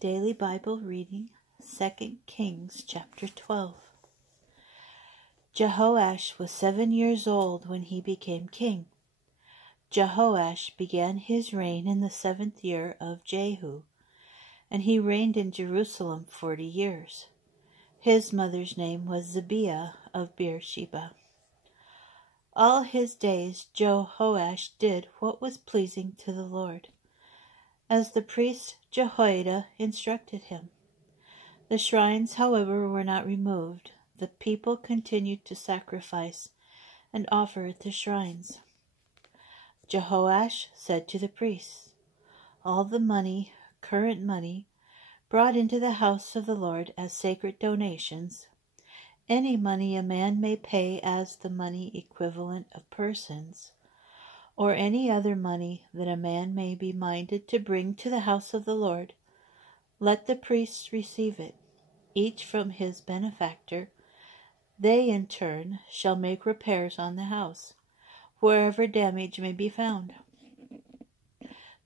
Daily Bible reading, 2 Kings chapter 12. Jehoash was 7 years old when he became king. Jehoash began his reign in the 7th year of Jehu, and he reigned in Jerusalem 40 years. His mother's name was Zibiah of Beersheba. All his days Jehoash did what was pleasing to the Lord, as the priest Jehoiada instructed him. The shrines, however, were not removed. The people continued to sacrifice and offer at the shrines. Jehoash said to the priests, "All the money, current money, brought into the house of the Lord as sacred donations, any money a man may pay as the money equivalent of persons, or any other money that a man may be minded to bring to the house of the Lord, let the priests receive it, each from his benefactor. They in turn shall make repairs on the house, wherever damage may be found."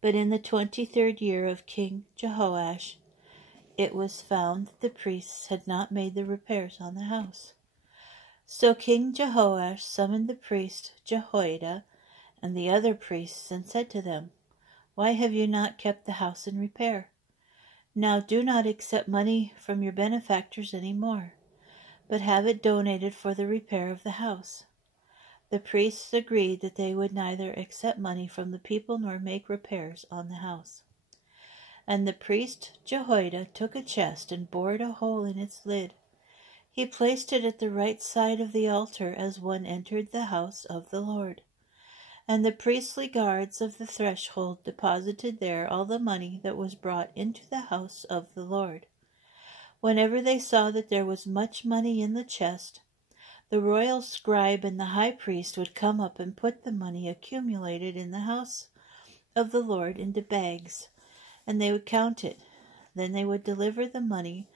But in the 23rd year of King Jehoash, it was found that the priests had not made the repairs on the house. So King Jehoash summoned the priest Jehoiada and the other priests and said to them, "Why have you not kept the house in repair? Now do not accept money from your benefactors any more, but have it donated for the repair of the house." The priests agreed that they would neither accept money from the people nor make repairs on the house. And the priest Jehoiada took a chest and bored a hole in its lid. He placed it at the right side of the altar as one entered the house of the Lord. And the priestly guards of the threshold deposited there all the money that was brought into the house of the Lord. Whenever they saw that there was much money in the chest, the royal scribe and the high priest would come up and put the money accumulated in the house of the Lord into bags, and they would count it. Then they would deliver the money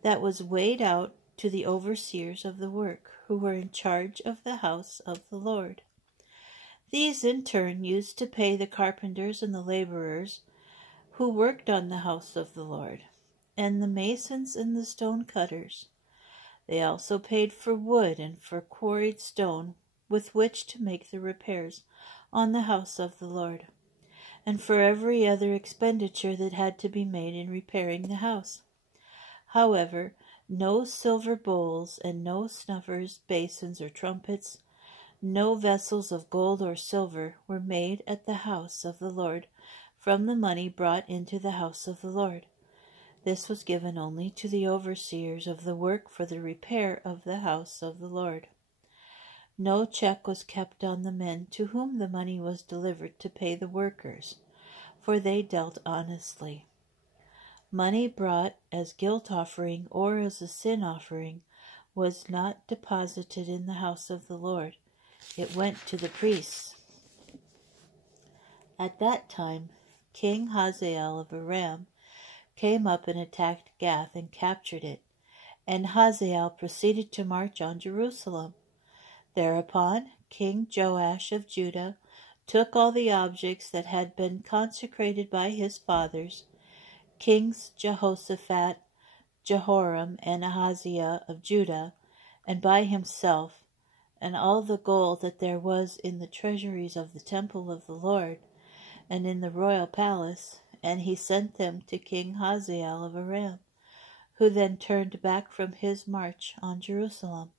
that was weighed out to the overseers of the work, who were in charge of the house of the Lord. These in turn used to pay the carpenters and the laborers who worked on the house of the Lord, and the masons and the stone cutters. They also paid for wood and for quarried stone with which to make the repairs on the house of the Lord, and for every other expenditure that had to be made in repairing the house. However, no silver bowls and no snuffers, basins, or trumpets, no vessels of gold or silver were made at the house of the Lord from the money brought into the house of the Lord. This was given only to the overseers of the work for the repair of the house of the Lord. No check was kept on the men to whom the money was delivered to pay the workers, for they dealt honestly. Money brought as guilt offering or as a sin offering was not deposited in the house of the Lord. It went to the priests. At that time, King Hazael of Aram came up and attacked Gath and captured it, and Hazael proceeded to march on Jerusalem. Thereupon King Joash of Judah took all the objects that had been consecrated by his fathers, Kings Jehoshaphat, Jehoram, and Ahaziah of Judah, and by himself, and all the gold that there was in the treasuries of the temple of the Lord, and in the royal palace, and he sent them to King Hazael of Aram, who then turned back from his march on Jerusalem.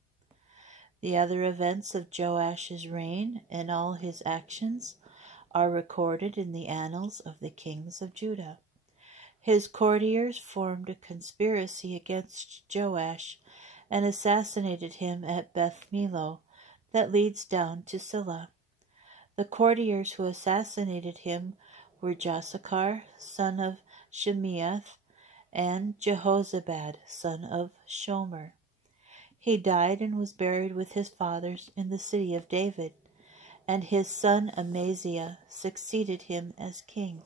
The other events of Joash's reign and all his actions are recorded in the annals of the kings of Judah. His courtiers formed a conspiracy against Joash and assassinated him at Beth Millo, that leads down to Silla. The courtiers who assassinated him were Josacar, son of Shemeath, and Jehozabad, son of Shomer. He died and was buried with his fathers in the city of David, and his son Amaziah succeeded him as king.